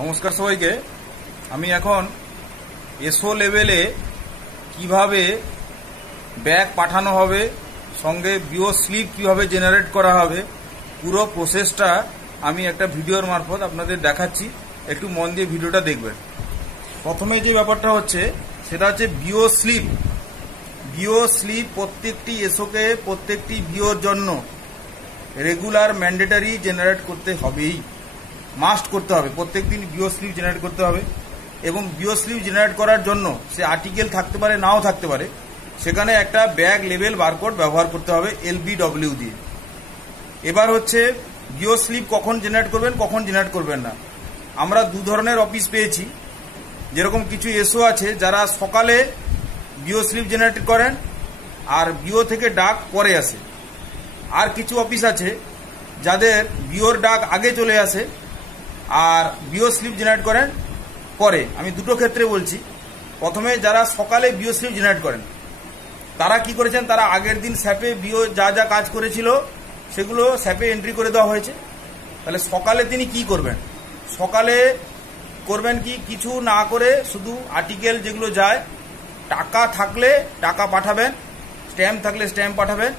নমস্কার সবাইকে। আমি এখন এসও লেভেলে কিভাবে ব্যাগ পাঠানো হবে, সঙ্গে বিও স্লিপ কিভাবে জেনারেট করা হবে, পুরো প্রসেসটা আমি একটা ভিডিওর মারফত আপনাদের দেখাচ্ছি। একটু মন দিয়ে ভিডিওটা দেখবেন। প্রথমে যে ব্যাপারটা হচ্ছে সেটা হচ্ছে বিও স্লিপ। বিও স্লিপ প্রত্যেকটি এসওকে প্রত্যেকটি বিওর জন্য রেগুলার ম্যান্ডেটারি জেনারেট করতে হবেই, মাস্ট করতে হবে। প্রত্যেকদিন বিও স্লিপ জেনারেট করতে হবে এবং বিও স্লিপ জেনারেট করার জন্য সে আর্টিকেল থাকতে পারে, নাও থাকতে পারে, সেখানে একটা ব্যাগ লেভেল বারকোড ব্যবহার করতে হবে LBW দিয়ে। এবার হচ্ছে বিও স্লিপ কখন জেনারেট করবেন, কখন জেনারেট করবেন না। আমরা দু ধরনের অফিস পেয়েছি। যেরকম কিছু এসও আছে যারা সকালে বিও স্লিপ জেনারেট করেন আর বিও থেকে ডাক পরে আসে। আর কিছু অফিস আছে যাদের বিওর ডাক আগে চলে আসে আর বিও স্লিপ জেনারেট করেন পরে। আমি দুটো ক্ষেত্রে বলছি। প্রথমে যারা সকালে বিও স্লিপ জেনারেট করেন তারা কি করেছেন, তারা আগের দিন স্যাপে বিও যা যা কাজ করেছিল সেগুলো স্যাপে এন্ট্রি করে দেওয়া হয়েছে। তাহলে সকালে তিনি কি করবেন, সকালে করবেন কি, কিছু না করে শুধু আর্টিকেল যেগুলো যায়, টাকা থাকলে টাকা পাঠাবেন, স্ট্যাম্প থাকলে স্ট্যাম্প পাঠাবেন,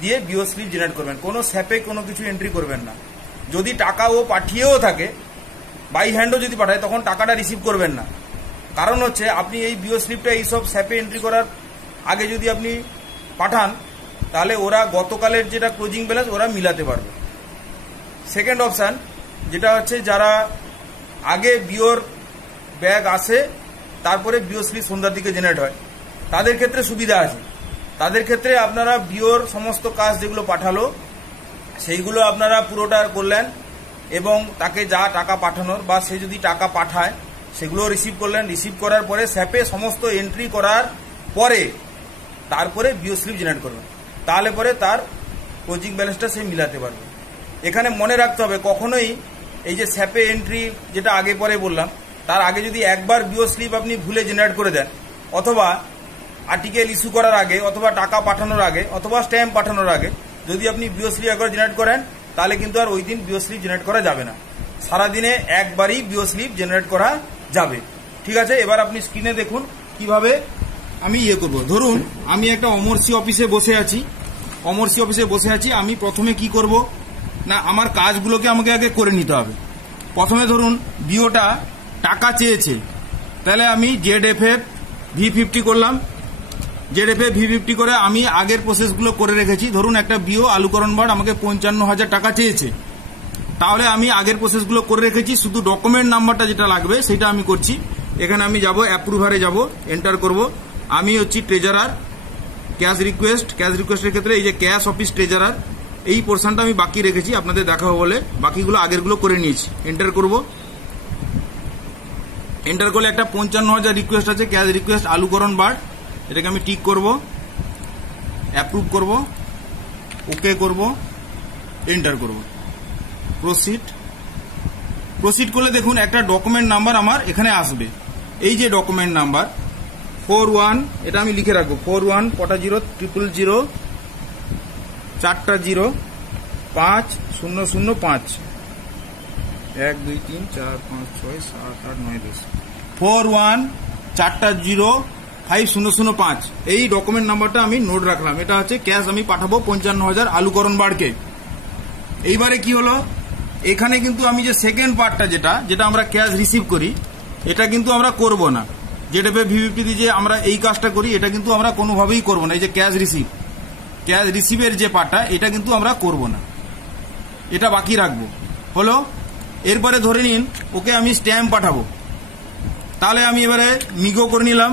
দিয়ে বিও স্লিপ জেনারেট করবেন। কোনো স্যাপে কোনো কিছু এন্ট্রি করবেন না। যদি টাকা ও পাঠিয়েও থাকে, বাই হ্যান্ডও যদি পাঠায়, তখন টাকাটা রিসিভ করবেন না। কারণ হচ্ছে আপনি এই বিও স্লিপটা এইসব স্যাপে এন্ট্রি করার আগে যদি আপনি পাঠান, তাহলে ওরা গতকালের যেটা ক্লোজিং ব্যালেন্স ওরা মিলাতে পারবে। সেকেন্ড অপশান যেটা হচ্ছে যারা আগে বিওর ব্যাগ আসে তারপরে বিও স্লিপ সন্ধ্যার দিকে জেনারেট হয়, তাদের ক্ষেত্রে সুবিধা আছে। তাদের ক্ষেত্রে আপনারা বিওর সমস্ত কাজ যেগুলো পাঠালো সেইগুলো আপনারা পুরোটা করলেন এবং তাকে যা টাকা পাঠানোর বা সে যদি টাকা পাঠায় সেগুলো রিসিভ করলেন। রিসিভ করার পরে স্যাপে সমস্ত এন্ট্রি করার পরে তারপরে বিও স্লিপ জেনারেট করবেন। তাহলে পরে তার ক্লোজিং ব্যালেন্সটা সে মিলাতে পারবে। এখানে মনে রাখতে হবে, কখনোই এই যে স্যাপে এন্ট্রি যেটা আগে পরে বললাম, তার আগে যদি একবার বিও স্লিপ আপনি ভুলে জেনারেট করে দেন, অথবা আর্টিকেল ইস্যু করার আগে, অথবা টাকা পাঠানোর আগে, অথবা স্ট্যাম্প পাঠানোর আগে যদি আপনি বিও স্লিপ একবার জেনারেট করেন, তাহলে কিন্তু আর ওই দিন বিও স্লিপ জেনারেট করা যাবে না। সারাদিনে একবারই বিও স্লিপ জেনারেট করা যাবে। ঠিক আছে, এবার আপনি স্ক্রিনে দেখুন কিভাবে আমি করব। ধরুন আমি একটা অমরসি অফিসে বসে আছি। আমি প্রথমে কি করব না, আমার কাজগুলোকে আমাকে আগে করে নিতে হবে। প্রথমে ধরুন বিওটা টাকা চেয়েছে, তাহলে আমি ZFF V50 করলাম। ZFF V50 করে আমি আগের প্রসেসগুলো করে রেখেছি। ধরুন একটা বিও আলুকরণ বার্ড আমাকে 55,000 টাকা চেয়েছে, তাহলে আমি আগের প্রসেসগুলো করে রেখেছি। শুধু ডকুমেন্ট নাম্বারটা যেটা লাগবে সেটা আমি করছি। এখানে আমি যাব, অ্যাপ্রুভারে যাব, এন্টার করব। আমি হচ্ছি ট্রেজারার, ক্যাশ রিকোয়েস্টের ক্ষেত্রে এই যে ক্যাশ অফিস ট্রেজারার, এই পোর্শনটা আমি বাকি রেখেছি আপনাদের দেখাবো বলে, বাকিগুলো আগেরগুলো করে নিয়েছি। এন্টার করব। এন্টার করলে একটা 55,000 রিকোয়েস্ট আছে, ক্যাশ রিকোয়েস্ট আলুকরণ বার্ড, এটাকে আমি টিক করব, অ্যাপ্রুভ করব, ওকে করব, এন্টার করব, প্রসিড করলে দেখুন একটা ডকুমেন্ট নাম্বার আমার এখানে আসবে। এই যে ডকুমেন্ট নাম্বার 41, এটা আমি লিখে রাখবো, 41 কটা 0 000 4টা 0 5005 1 2 3 4 5 6 7 8 9 10 41 4টা 0 5005 এই ডকুমেন্ট নাম্বারটা আমি নোট রাখলাম। এটা হচ্ছে ক্যাশ আমি পাঠাবো 55,000 আলুকরণ বার্ডকে। এইবারে কি হলো, এখানে কিন্তু আমি যে সেকেন্ড পার্টটা যেটা আমরা ক্যাশ রিসিভ করি, এটা কিন্তু আমরা করব না। ZFF V50 দিয়ে যে আমরা এই কাজটা করি, এটা কিন্তু আমরা কোনোভাবেই করব না। এই যে ক্যাশ রিসিভের যে পার্টটা, এটা কিন্তু আমরা করব না, এটা বাকি রাখবো। হলো, এরপরে ধরে নিন ওকে আমি স্ট্যাম্প পাঠাবো, তাহলে আমি এবারে মিগো করে নিলাম,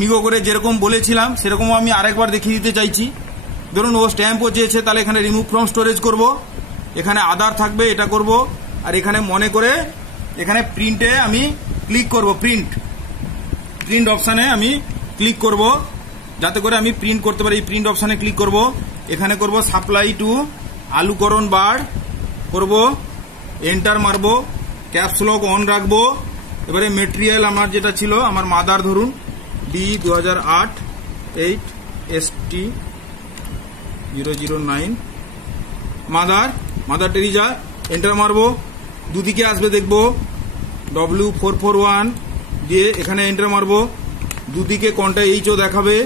মিগো করে যেরকম বলেছিলাম সেরকম আমি আরেকবার দেখিয়ে দিতে চাইছি। ধরুন ও স্ট্যাম্পও চেয়েছে, তাহলে এখানে রিমুভ ফ্রম স্টোরেজ করব, এখানে আধার থাকবে, এটা করব, আর এখানে মনে করে এখানে প্রিন্টে আমি ক্লিক করব, প্রিন্ট অপশানে আমি ক্লিক করব, যাতে করে আমি প্রিন্ট করতে পারি। এই প্রিন্ট অপশানে ক্লিক করব, এখানে করব সাপ্লাই টু আলুকরণ বার্ড করব, এন্টার মারব, ক্যাপস লক অন রাখবো। এবারে মেটেরিয়াল আমার যেটা ছিল, আমার মাদার ধরুন D2008 8ST 009 mother Teresa, enter মারবো। দুদিকে আসবে দেখবো W441 দিয়ে এখানে এন্টার মারবো। দুদিকে কোনটা এইচও দেখাবে,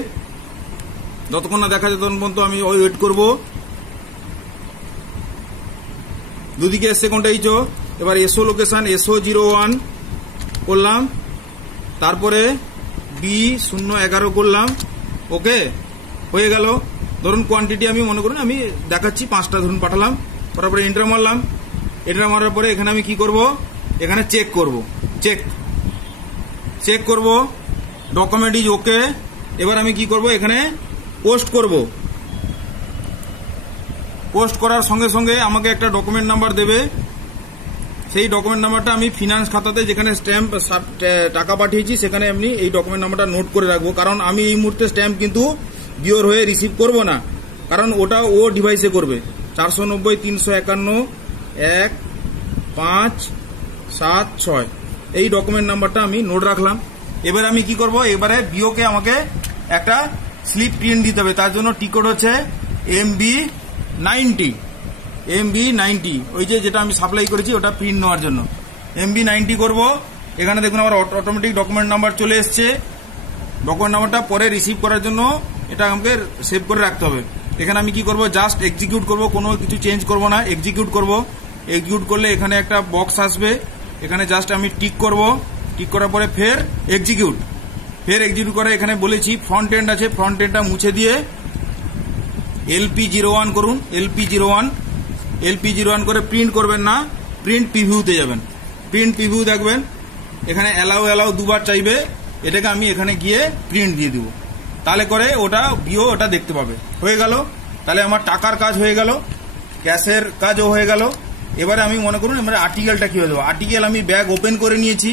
যতক্ষণ না দেখা যায় ততক্ষণ পর্যন্ত আমি ওয়েট করব। দুদিকে এসছে কোনটা এইচও। এবার এসও লোকেশন SO01 করলাম, তারপরে B011 করলাম। ওকে, হয়ে গেল। ধরুন কোয়ান্টিটি আমি মনে করুন আমি দেখাচ্ছি 5টা ধরুন পাঠালাম, তারপরে এন্টার মারলাম। এন্টার মারার পরে এখানে আমি কি করব, এখানে চেক করব, চেক করব, ডকুমেন্ট ইজ ওকে। এবার আমি কি করব, এখানে পোস্ট করব। পোস্ট করার সঙ্গে সঙ্গে আমাকে একটা ডকুমেন্ট নাম্বার দেবে। সেই ডকুমেন্ট নাম্বারটা আমি ফিনান্স খাতাতে যেখানে স্ট্যাম্প টাকা পাঠিয়েছি সেখানে আমি এই ডকুমেন্ট নাম্বারটা নোট করে রাখবো। কারণ আমি এই মুহূর্তে স্ট্যাম্প কিন্তু বিওর হয়ে রিসিভ করব না, কারণ ওটা ও ডিভাইসে করবে। 490-351-1-5-7-6 এই ডকুমেন্ট নাম্বারটা আমি নোট রাখলাম। এবার আমি কি করব, এবারে বিওকে আমাকে একটা স্লিপ প্রিন্ট দিতে হবে। তার জন্য টি কোড হচ্ছে MB90, ওই যেটা আমি সাপ্লাই করেছি ওটা প্রিন্ট নেওয়ার জন্য MB90 করব। এখানে দেখুন আমার অটোমেটিক ডকুমেন্ট নাম্বার চলে এসছে। ডকুমেন্ট নাম্বারটা পরে রিসিভ করার জন্য এটা আমাকে সেভ করে রাখতে হবে। এখানে আমি কি করব, জাস্ট এক্সিকিউট করব, কোনো কিছু চেঞ্জ করব না, এক্সিকিউট করব। এক্সিকিউট করলে এখানে একটা বক্স আসবে, এখানে জাস্ট আমি টিক করব। টিক করার পরে ফের এক্সিকিউট করে এখানে বলেছি ফ্রন্ট এন্ড আছে, ফ্রন্ট এন্ডটা মুছে দিয়ে LP01 করুন। LP01 করে প্রিন্ট করবেন না, প্রিন্ট প্রিভিউতে যাবেন। প্রিন্ট প্রিভিউ দেখবেন এখানে অ্যালাউ দুবার চাইবে, এটাকে আমি এখানে গিয়ে প্রিন্ট দিয়ে দিব। তাহলে করে ওটা বিও ওটা দেখতে পাবে। হয়ে গেল, তাহলে আমার টাকার কাজ হয়ে গেল, ক্যাশের কাজও হয়ে গেল। এবারে আমি মনে করুন এবারে আর্টিকেলটা কি হয়ে যাবো। আর্টিকেল আমি ব্যাগ ওপেন করে নিয়েছি,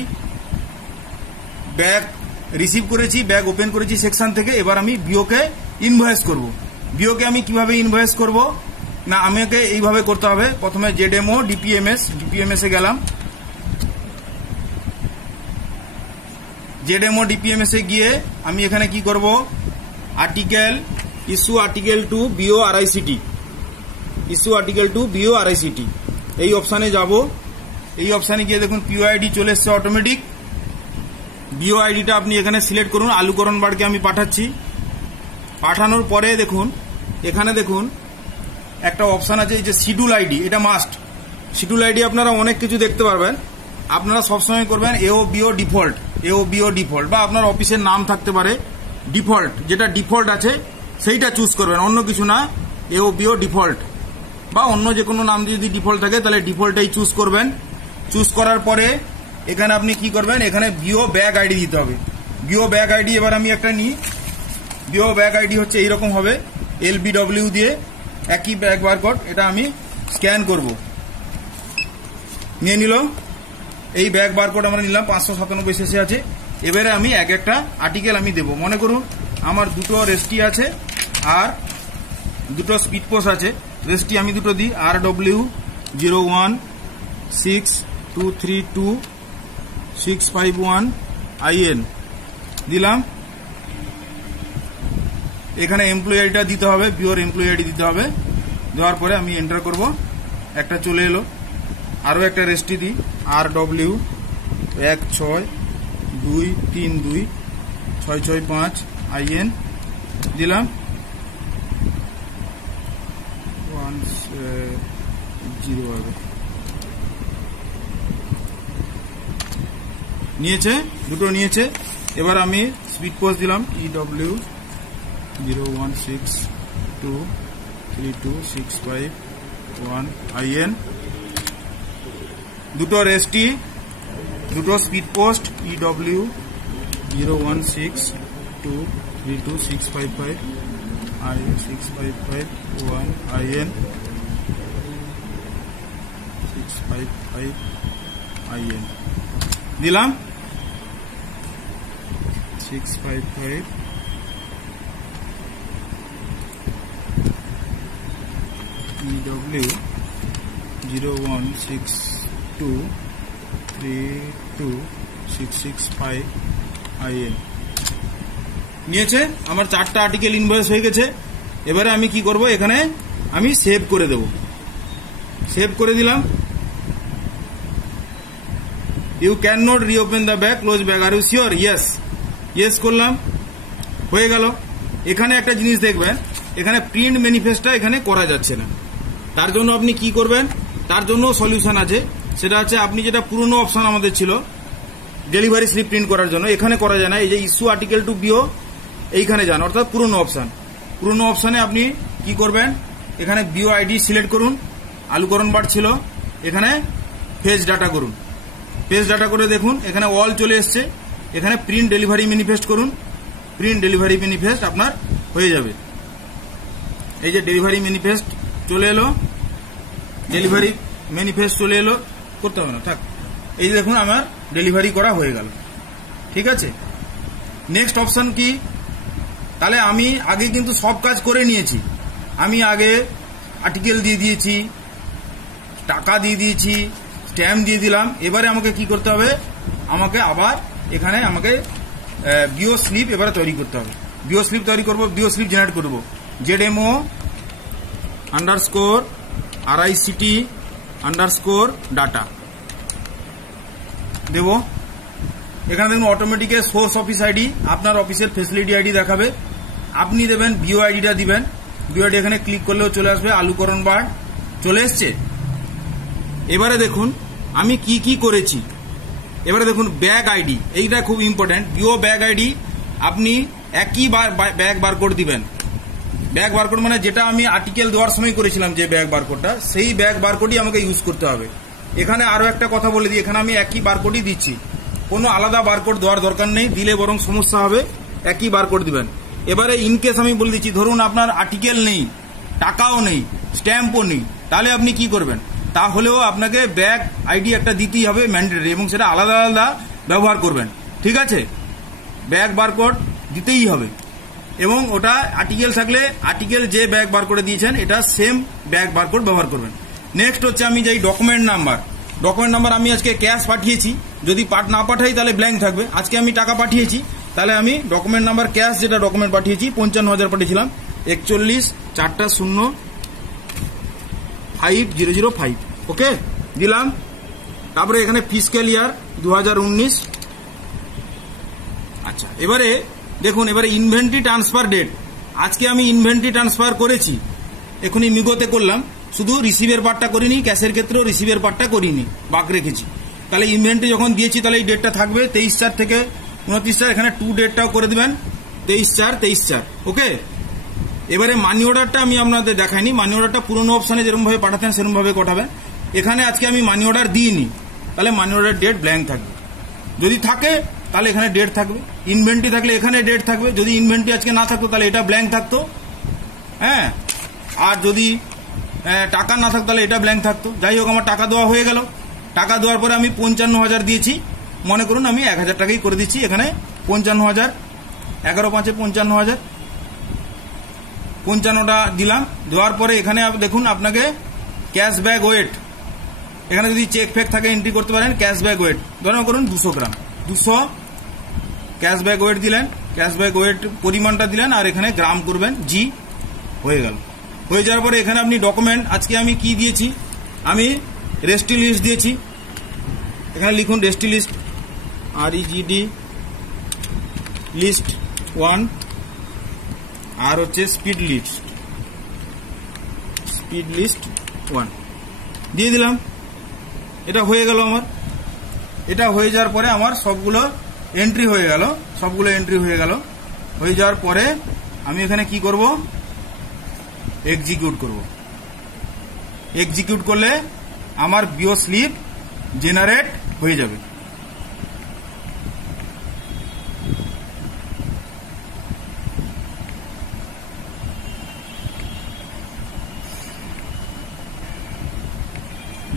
ব্যাগ রিসিভ করেছি, ব্যাগ ওপেন করেছি সেকশন থেকে। এবার আমি বিওকে ইনভয়েস করব। বিওকে আমি কিভাবে ইনভয়েস করব না, আমাকে এইভাবে করতে হবে। প্রথমে ZMO DPMS এ গেলাম। ZMO DPMS এ গিয়ে আমি এখানে কি করব, article issue article to BO RICT এই অপশানে যাব। এই অপশানে গিয়ে দেখুন POID চলে এসছে অটোমেটিক। BOIDটা আপনি এখানে সিলেক্ট করুন। আলুকরণ বাড়কে আমি পাঠাচ্ছি। পাঠানোর পরে দেখুন এখানে দেখুন একটা অপশান আছে, এই যে শিডিউল আইডি, এটা মাস্ট। শিডিউল আইডি আপনারা অনেক কিছু দেখতে পারবেন। আপনারা সবসময় করবেন AOBO ডিফল্ট, বা আপনার অফিসের নাম থাকতে পারে ডিফল্ট, যেটা ডিফল্ট আছে সেইটা চুজ করবেন, অন্য কিছু না। AOBO ডিফল্ট বা অন্য যে কোনো নাম দিয়ে যদি ডিফল্ট থাকে তাহলে ডিফল্টটাই চুজ করবেন। চুজ করার পরে এখানে আপনি কি করবেন, এখানে বিও ব্যাগ আইডি দিতে হবে। বিও ব্যাগ আইডি এবার আমি একটা নিই। বিও ব্যাগ আইডি হচ্ছে এইরকম হবে, LBW দিয়ে একই ব্যাগ বারকোড, এটা আমি স্ক্যান করব। নিয়ে নিল, এই ব্যাগ বারকোড আমরা নিলাম, 597 শেষে আছে। এবারে আমি একটা আর্টিকেল আমি দেব। মনে করুন আমার দুটো রেস্টি আছে আর দুটো স্পিড পোস্ট আছে। রেস্টি আমি দুটো দিই, RW016232651 IN দিলাম। এখানে এমপ্লয়ি আইডিটা দিতে হবে, বিওর এমপ্লয়ি আইডি দিতে হবে। দেওয়ার পরে আমি এন্টার করব, একটা চলে এলো। আরও একটা রেস্টি দিই, RW162232665 IN দিলাম। 10 নিয়েছে, দুটো নিয়েছে। এবার আমি স্পিড পোস্ট দিলাম EW016232651 IN। দুটো রেস্টি, দুটো speed post EW016232655 IN 655 IN দিলাম। 655 EW016232665 IN নিয়েছে। আমার 4টা আর্টিকেল ইনভয়েস হয়ে গেছে। এবারে আমি কি করব, এখানে আমি সেভ করে দেব। সেভ করে দিলাম। You can not reopen the bag, close bag, are you sure? Yes, yes করলাম, হয়ে গেল। এখানে একটা জিনিস দেখবেন, এখানে প্রিন্ট ম্যানিফেস্টটা এখানে করা যাচ্ছে না। তার জন্য আপনি কি করবেন, তার জন্য সলিউশন আছে। সেটা হচ্ছে আপনি যেটা পুরনো অপশন আমাদের ছিল ডেলিভারি স্লিপ প্রিন্ট করার জন্য, এখানে করা যায় না। এই যে ইস্যু আর্টিকেল টু বিও এইখানে যান, অর্থাৎ পুরনো অপশন। পুরনো অপশনে আপনি কি করবেন, এখানে বিও আইডি সিলেক্ট করুন, আলুকরণ বার ছিল, এখানে ফেজ ডাটা করুন। ফেজ ডাটা করে দেখুন এখানে অল চলে এসছে। এখানে প্রিন্ট ডেলিভারি ম্যানিফেস্ট করুন, প্রিন্ট ডেলিভারি ম্যানিফেস্ট আপনার হয়ে যাবে। এই যে ডেলিভারি ম্যানিফেস্ট চলে এলো, ডেলিভারি ম্যানিফেস্ট চলে এলো, করতে হবে না থাক। এই যে দেখুন আমার ডেলিভারি করা হয়ে গেল, ঠিক আছে। নেক্সট অপশন কি, তাহলে আমি আগে কিন্তু সব কাজ করে নিয়েছি। আমি আগে আর্টিকেল দিয়ে দিয়েছি, টাকা দিয়ে দিয়েছি, স্ট্যাম্প দিয়ে দিলাম। এবারে আমাকে কি করতে হবে, আমাকে আবার এখানে আমাকে বিও স্লিপ এবারে তৈরি করতে হবে। বিও স্লিপ তৈরি করব, বিও স্লিপ জেনারেট করব। ZMO underscore RICT underscore data দেব। এখানে দেখুন অটোমেটিক সোর্স অফিস আইডি, আপনার অফিসের ফেসিলিটি আইডি দেখাবে। আপনি দেবেন বিও আইডিটা দিবেন। বিও আইডি এখানে ক্লিক করলেও চলে আসবে, আলুকরণ বার চলে এসছে। এবারে দেখুন আমি কি কি করেছি। এবারে দেখুন ব্যাগ আইডি, এইটা খুব ইম্পর্টেন্ট। বিও ব্যাগ আইডি আপনি একই ব্যাগ বারকোড দিবেন। ব্যাগ বারকোড মানে যেটা আমি আর্টিকেল দেওয়ার সময় করেছিলাম, যে ব্যাগ বারকোডটা, সেই ব্যাগ বারকোডই আমাকে ইউজ করতে হবে। এখানে আরো একটা কথা বলে দিই, এখানে আমি একই বারকোডই দিচ্ছি, কোনো আলাদা বারকোড দেওয়ার দরকার নেই, দিলে বরং সমস্যা হবে। একই বারকোড দিবেন। এবারে ইনকেস আমি বলে দিচ্ছি, ধরুন আপনার আর্টিকেল নেই, টাকাও নেই, স্ট্যাম্পও নেই, তাহলে আপনি কি করবেন, তাহলেও আপনাকে ব্যাগ আইডি একটা দিতেই হবে ম্যান্ডেটরি, এবং সেটা আলাদা আলাদা ব্যবহার করবেন, ঠিক আছে। ব্যাগ বারকোড দিতেই হবে, এবং ওটা আর্টিকেল থাকলে আর্টিকেল যে ব্যাগ বারকোডে দিয়েছেন এটা সেম ব্যাগ বারকোড ব্যবহার করবেন। নেক্সট হচ্ছে আমি যাই ডকুমেন্ট নাম্বার। ডকুমেন্ট নাম্বার আমি আজকে ক্যাশ পাঠিয়েছি, যদি না পাঠাই তাহলে ব্ল্যাঙ্ক থাকবে। আজকে আমি টাকা পাঠিয়েছি, তাহলে আমি ডকুমেন্ট নাম্বার ক্যাশ যেটা ডকুমেন্ট পাঠিয়েছি 55,000 পাঠিয়েছিলাম, 41,405,005, ওকে দিলাম। তারপরে এখানে ফিসক্যাল ইয়ার 2019। আচ্ছা, এবারে দেখুন, এবারে ইনভেন্টরি ট্রান্সফার ডেট। আজকে আমি ইনভেন্টরি ট্রান্সফার করেছি, এখনই মিগোতে করলাম, শুধু রিসিভের পার্টটা করিনি, ক্যাশের ক্ষেত্রেও রিসিভের পার্টটা করিনি, বাক রেখেছি। তাহলে ইনভেন্টরি যখন দিয়েছি তাহলে এই ডেটটা থাকবে 23/4 থেকে 29/4। এখানে টু ডেটটাও করে দেবেন 23/4, ওকে। এবারে মানি অর্ডারটা আমি আপনাদের দেখাইনি, মানি অর্ডারটা পুরোনো অপশনে যেরকম ভাবে পাঠাতেন সেরকম ভাবে কটাবেন। এখানে আজকে আমি মানি অর্ডার দিইনি, তাহলে মানি অর্ডার ডেট ব্ল্যাঙ্ক থাকবে। যদি থাকে তাহলে এখানে ডেট থাকবে, ইনভেন্টরি থাকলে এখানে ডেট থাকবে। যদি ইনভেন্টরি আজকে না থাকতো তাহলে এটা ব্ল্যাঙ্ক থাকতো, হ্যাঁ। আর যদি টাকা না থাকতো তাহলে এটা ব্ল্যাঙ্ক থাকতো। যাই হোক, আমার টাকা দেওয়া হয়ে গেল। টাকা দেওয়ার পরে আমি 55,000 দিয়েছি, মনে করুন আমি 1,000 টাকাই করে দিচ্ছি। এখানে 55,000, 11/5 55,000, 55টা দিলাম। দেওয়ার পরে এখানে দেখুন আপনাকে ক্যাশ ব্যাগ ওয়েট, এখানে যদি চেক ফেক থাকে এন্ট্রি করতে পারেন। ক্যাশ ব্যাগ ওয়েট ধরুন করুন 200 গ্রাম, 200 ক্যাশ ব্যাগ ওয়েট দিলেন, ক্যাশ ব্যাগ ওয়েট পরিমাণটা দিলেন, আর এখানে গ্রাম করবেন, জি হয়ে গেল। হয়ে যাওয়ার পরে এখানে আপনি ডকুমেন্ট, আজকে আমি কি দিয়েছি, আমি রেস্টি লিস্ট দিয়েছি। এখানে লিখুন রেস্টি লিস্ট, REGD লিস্ট 1, আর হচ্ছে স্পিড লিস্ট 1 দিয়ে দিলাম। এটা হয়ে গেল আমার। এটা হয়ে যাওয়ার পরে আমার সবগুলো এন্ট্রি হয়ে গেল, হয়ে যাওয়ার পরে আমি এখানে কি করব, এক্সিকিউট করব। এক্সিকিউট করলে আমার বিও স্লিপ জেনারেট হয়ে যাবে।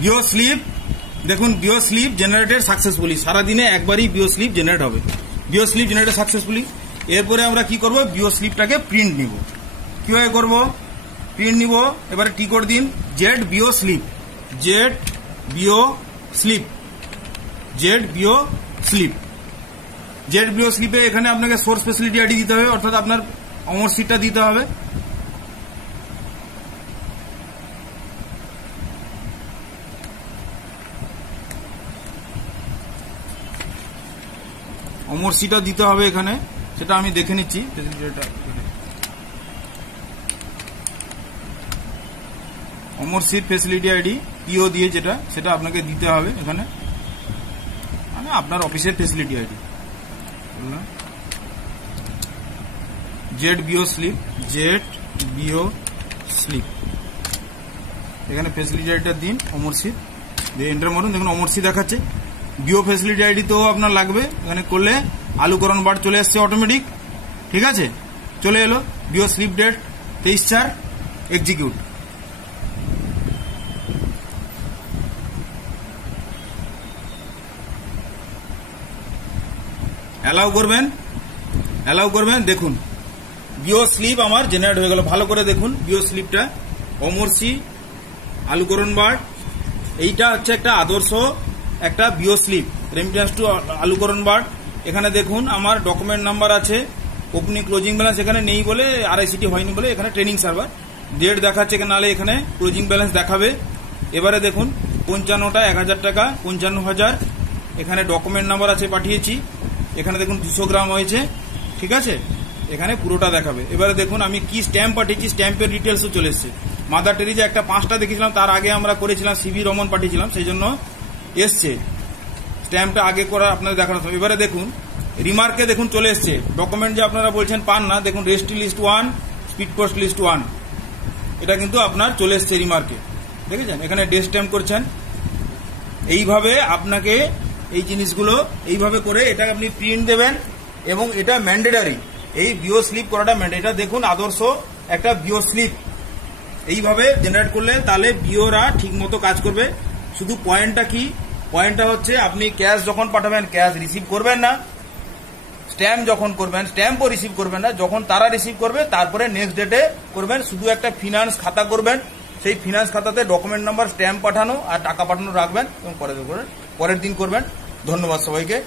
বিও স্লিপ দেখুন, বিও স্লিপ জেনারেটেড সাকসেসফুলি। সারাদিনে একবারই বিও স্লিপ জেনারেট হবে। BO slip generated successfully. এরপরে আমরা কি করব, বিও স্লিপটাকে প্রিন্ট নিব। কিভাবে করব, প্রিন্ট নিব। এবারে টি কোড দিন, Z BO slip, Z BO স্লিপে এখানে আপনাকে সোর্স ফেসিলিটি আইডি দিতে হবে, অর্থাৎ আপনার অমর সিটটা দিতে হবে। অমরসিটা দিতে হবে এখানে, সেটা আমি দেখে নিচ্ছি। অমরসির ফেসিলিটি আইডি পিও দিয়ে যেটা, সেটা আপনাকে দিতে হবে এখানে, মানে আপনার অফিসের facility ID. Z BO slip, Z BO slip, এখানে ফেসিলিটি আইডিটা দিন অমরসির দিয়ে এন্টার মারুন। দেখুন অমরসি দেখাচ্ছে। বিও ফেসিলিটি আইডি তো আপনার লাগবে, এখানে করলে আলুকরণ বার চলে আসছে অটোমেটিক, ঠিক আছে, চলে এলো। BO slip date 23/4, execute. Allow করবেন, দেখুন বিও স্লিপ আমার জেনারেট হয়ে গেল। ভালো করে দেখুন বিও স্লিপটা, অমরসি আলুকরণ বার, এইটা হচ্ছে একটা আদর্শ একটা বিও স্লিপ, রেমিটেন্স টু আলুকরণ বার। এখানে দেখুন আমার ডকুমেন্ট নাম্বার আছে, ওপেনিং ক্লোজিং ব্যালেন্স এখানে নেই বলে, আরআইসিটি হয়নি বলে এখানে ট্রেনিং সার্ভার ডেট দেখাচ্ছে, নাহলে এখানে ক্লোজিং ব্যালেন্স দেখাবে। এবারে দেখুন 55টা 1000 টাকা, 55,000, এখানে ডকুমেন্ট নাম্বার আছে পাঠিয়েছি, এখানে দেখুন 200 গ্রাম হয়েছে, ঠিক আছে, এখানে পুরোটা দেখাবে। এবারে দেখুন আমি কি স্ট্যাম্প পাঠিয়েছি, স্ট্যাম্পের ডিটেলসও চলে এসছে। মাদার টেরিজা একটা 5টা দেখেছিলাম, তার আগে আমরা করেছিলাম সিবি রমন পাঠিয়েছিলাম, সেই জন্য এসছে স্ট্যাম্পটা আগে করা আপনাদের দেখানো। এবারে দেখুন রিমার্কে দেখুন চলে এসছে, ডকুমেন্ট যে আপনারা বলছেন পান না, দেখুন registry list 1, speed post list 1, এটা কিন্তু আপনার চলে এসছে রিমার্কে, দেখেছেন, এখানে ডেট স্ট্যাম্প করছেন। এইভাবে আপনাকে এই জিনিসগুলো এইভাবে করে এটা আপনি প্রিন্ট দেবেন, এবং এটা ম্যান্ডেটারি, এই বিও স্লিপ করাটা ম্যান্ডেটারি। এটা দেখুন আদর্শ একটা বিও স্লিপ, এইভাবে জেনারেট করলে তাহলে বিওরা ঠিক মতো কাজ করবে। শুধু পয়েন্টটা কি, পয়েন্টটা হচ্ছে আপনি ক্যাশ যখন পাঠাবেন ক্যাশ রিসিভ করবেন না, স্ট্যাম্প যখন করবেন স্ট্যাম্পও রিসিভ করবেন না, যখন তারা রিসিভ করবে তারপরে নেক্সট ডেটে করবেন। শুধু একটা ফিনান্স খাতা করবেন, সেই ফিনান্স খাতাতে ডকুমেন্ট নাম্বার, স্ট্যাম্প পাঠানো আর টাকা পাঠানো রাখবেন, এবং পরের দিন করবেন। ধন্যবাদ সবাইকে।